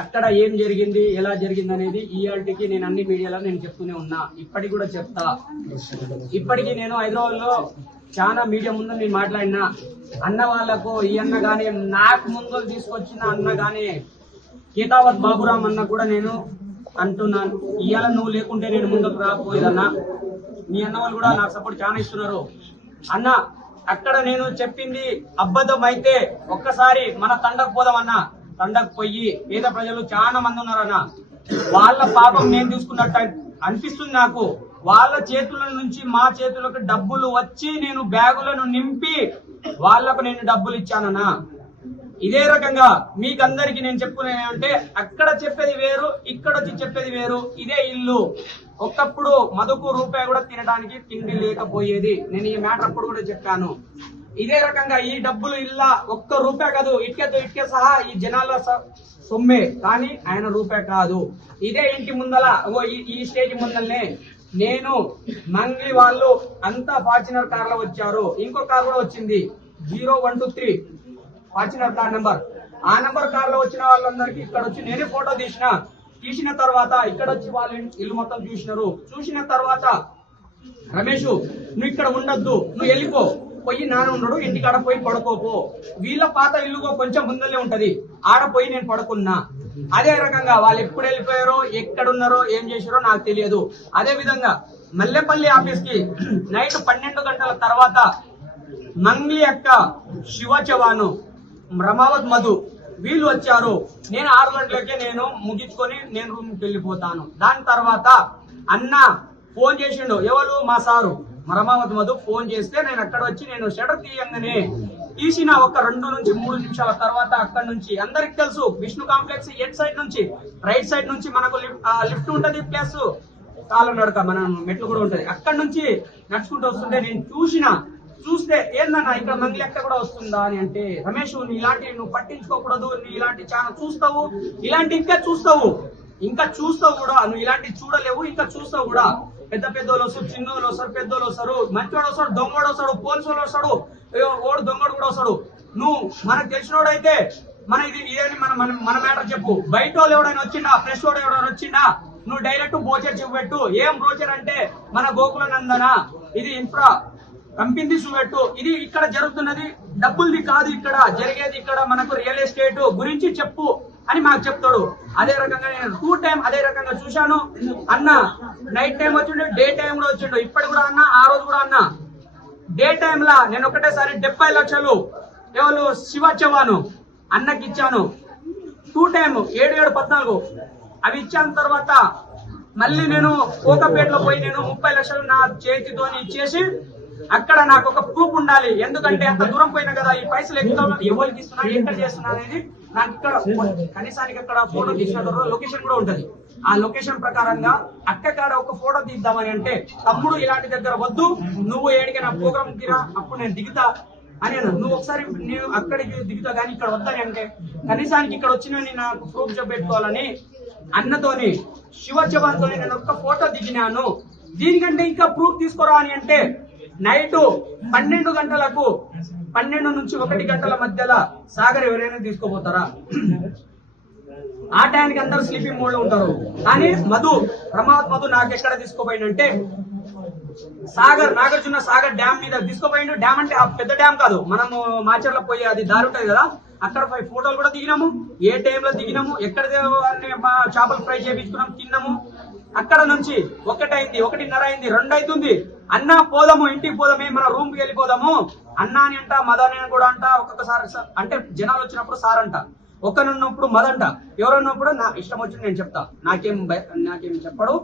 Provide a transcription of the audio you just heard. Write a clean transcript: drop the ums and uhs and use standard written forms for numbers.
అక్కడ ఏం జరిగింది, ఎలా జరిగింది అనేది ఈఆర్టీకి నేను అన్ని మీడియాలో నేను చెప్తూనే ఉన్నా. ఇప్పటికి కూడా చెప్తా. ఇప్పటికీ నేను హైదరాబాద్ లో చాలా మీడియా ముందు నేను మాట్లాడినా. అన్న వాళ్లకు ఈ అన్న గానీ, నాకు ముందు తీసుకొచ్చిన అన్న గానీ, కేతావత్ బాబురామ్ అన్న కూడా నేను అంటున్నాను, ఇవాళ నువ్వు లేకుంటే నేను ముందుకు రాకపోయేదన్నా. మీ అన్న వాళ్ళు కూడా నాకు సపోర్ట్ చాలా ఇస్తున్నారు అన్న. అక్కడ నేను చెప్పింది అబద్ధం అయితే ఒక్కసారి మన తండకు పోదామన్నా. తండకు పోయి పేద ప్రజలు చాలా మంది ఉన్నారన్న, వాళ్ళ పాపం నేను చూసుకున్నట్టు అనిపిస్తుంది నాకు. వాళ్ళ చేతుల నుంచి మా చేతులకు డబ్బులు వచ్చి నేను బ్యాగులను నింపి వాళ్లకు నేను డబ్బులు ఇచ్చానన్నా. ఇదే రకంగా మీకందరికి నేను చెప్పుకునే అంటే, అక్కడ చెప్పేది వేరు, ఇక్కడ వచ్చి చెప్పేది వేరు. ఇదే ఇల్లు. ఒకప్పుడు మధుకు రూపాయి కూడా తినడానికి తిండి లేకపోయేది. నేను ఈ మ్యాటర్ అప్పుడు కూడా చెప్పాను. ఇదే రకంగా ఈ డబ్బులు ఇల్లా ఒక్క రూపాయి కాదు, ఇటుకే సహా ఈ జనాల సొమ్మే, కానీ ఆయన రూపాయి కాదు. ఇదే ఇంటి ముందల ఈ స్టేజ్ ముందలనే నేను మంగ్లీ వాళ్ళు అంతా ఫార్చునర్ కార్ లో వచ్చారు. ఇంకో కార్ కూడా వచ్చింది 0123 ఫార్చునర్ కార్ నెంబర్. ఆ నెంబర్ కార్ లో వచ్చిన వాళ్ళందరికీ ఇక్కడ వచ్చి నేనే ఫోటో తీసిన తర్వాత ఇక్కడ వచ్చి వాళ్ళ ఇల్లు మొత్తం చూసిన తర్వాత, రమేష్ నువ్వు ఇక్కడ ఉండొద్దు, నువ్వు వెళ్ళిపో, పోయి నాన్న ఉన్నాడు ఇంటికాడ పోయి పడుకోపో. వీళ్ళ పాత ఇల్లు కొంచెం ముందలే ఉంటది, ఆడ పోయి నేను పడుకున్నా. అదే రకంగా వాళ్ళు ఎప్పుడు వెళ్ళిపోయారో, ఎక్కడున్నారో, ఏం చేశారో నాకు తెలియదు. అదే విధంగా మల్లెపల్లి ఆఫీస్ కి నైట్ 12 గంటల తర్వాత మంగ్లీ అక్క, శివ చవాను, రమావత్ మధు వీళ్ళు వచ్చారు. నేను 6 గంటలకే నేను ముగించుకొని నేను రూమ్ కి వెళ్ళిపోతాను. దాని తర్వాత అన్న ఫోన్ చేసిండు, ఎవరు మా సారు రమావత్ మధు ఫోన్ చేస్తే నేను అక్కడ వచ్చి నేను షటర్ తీయంగానే తీసిన ఒక 2 నుంచి 3 నిమిషాల తర్వాత అక్కడ నుంచి అందరికి తెలుసు విష్ణు కాంప్లెక్స్ ఎట్ సైడ్ నుంచి రైట్ సైడ్ నుంచి మనకు లిఫ్ట్ ఉంటది, ప్లస్ కాళ్ళ నడక మన మెట్లు కూడా ఉంటది. అక్కడ నుంచి నడుచుకుంటూ వస్తుంటే నేను చూస్తే ఏందన్నా ఇక్కడ మంగ్లీ అక్క కూడా వస్తుందా అని అంటే, రమేష్ నువ్వు పట్టించుకోకూడదు, నువ్వు ఇలాంటి చాలా చూస్తావు, ఇలాంటి ఇంకా చూస్తావు కూడా, నువ్వు ఇలాంటి చూడలేవు, ఇంకా చూస్తావు కూడా. పెద్ద పెద్దోళ్ళు వస్తారు, చిన్నోళ్ళు వస్తారు, పెద్దోళ్ళు వస్తారు, మంచోడు వస్తాడు, దొంగోడు వస్తాడు, పోలీసు వస్తాడు, ఓడు దొంగోడు కూడా వస్తాడు. నువ్వు మనకు తెలిసినోడైతే ఇదేని మన మ్యాటర్ చెప్పు. బయట వాళ్ళు ఎవడైనా వచ్చిండా, ఫ్రెష్ వాడు ఎవడైనా వచ్చిండా, నువ్వు డైరెక్ట్ బ్రోచర్ చూపెట్టు. ఏం బ్రోచర్ అంటే మన గోకుల నందన, ఇది ఇన్ఫ్రా కంపెనీ చూపెట్టు. ఇది ఇక్కడ జరుగుతున్నది డబ్బులది కాదు, ఇక్కడ జరిగేది ఇక్కడ మనకు రియల్ ఎస్టేట్ గురించి చెప్పు అని మాకు చెప్తాడు. అదే రకంగా నేను 2 టైం అదే రకంగా చూశాను. అన్న నైట్ టైం వచ్చిండు, డే టైం కూడా వచ్చిండు. ఇప్పటి కూడా అన్న, ఆ రోజు కూడా అన్న డే టైం లా నేను ఒకటేసారి 70 లక్షలు ఎవరు శివ చవాను అన్నకి ఇచ్చాను. 2 టైం 7-14 అవి ఇచ్చిన తర్వాత మళ్ళీ నేను కోకపేటలో పోయి నేను 30 లక్షలు నా చేతితో ఇచ్చేసి, అక్కడ నాకు ఒక ప్రూఫ్ ఉండాలి. ఎందుకంటే అంత దూరం పోయినా కదా, ఈ పైసలు ఎవరికి ఇస్తున్నా, ఎక్కడ చేస్తున్నా అనేది నాకు ఇక్కడ కనీసానికి అక్కడ ఫోటో తీసిన లొకేషన్ కూడా ఉంటది. ఆ లొకేషన్ ప్రకారంగా అక్కడ ఒక ఫోటో తీద్దామని అంటే, తమ్ముడు ఇలాంటి దగ్గర వద్దు, నువ్వు ఏడికైనా ప్రోగ్రామ్ తీరా, అప్పుడు నేను దిగుతా అని నువ్వు ఒకసారి నేను అక్కడికి దిగుతా కానీ ఇక్కడ వద్దని అంటే, కనీసానికి ఇక్కడ వచ్చిన నాకు ప్రూఫ్ చూపెట్టుకోవాలని అన్నతోని శివ చవాన్తో నేను ఒక్క ఫోటో దిగినాను. దీనికంటే ఇంకా ప్రూఫ్ తీసుకోరా అని అంటే, నైట్ 12 గంటలకు 12 నుంచి 1 గంటల మధ్యలో సాగర్ ఎవరైనా తీసుకోపోతారా? ఆ టైంకి అందరూ స్లీపింగ్ మోడ్ లో ఉంటారు. కానీ రమావత్ మధు నాకు ఎక్కడ తీసుకోపోయిందంటే, నాగార్జున సాగర్ డ్యామ్ మీద తీసుకోపోయిండు. డ్యామ్ అంటే ఆ పెద్ద డ్యామ్ కాదు, మనము మాచర్ల పోయి అది దారి ఉంటది కదా, అక్కడ 5 ఫోటోలు కూడా దిగినాము. ఏ టైంలో దిగినాము, ఎక్కడ చేపలు ఫ్రై చేయించుకున్నాము, తిన్నాము. అక్కడ నుంచి 1 అయింది, 1:30 అయింది, 2 అవుతుంది. అన్నా పోదాము, ఇంటికి పోదామే, మన రూమ్ కి వెళ్ళిపోదాము అన్నా అని అంట, మదన్ కూడా అంట. ఒక్కొక్కసారి అంటే జనాలు వచ్చినప్పుడు సార్ అంట, ఒకనున్నప్పుడు మదంట, ఎవరున్నప్పుడు నా ఇష్టం వచ్చి నేను చెప్తా, నాకేం చెప్పడు.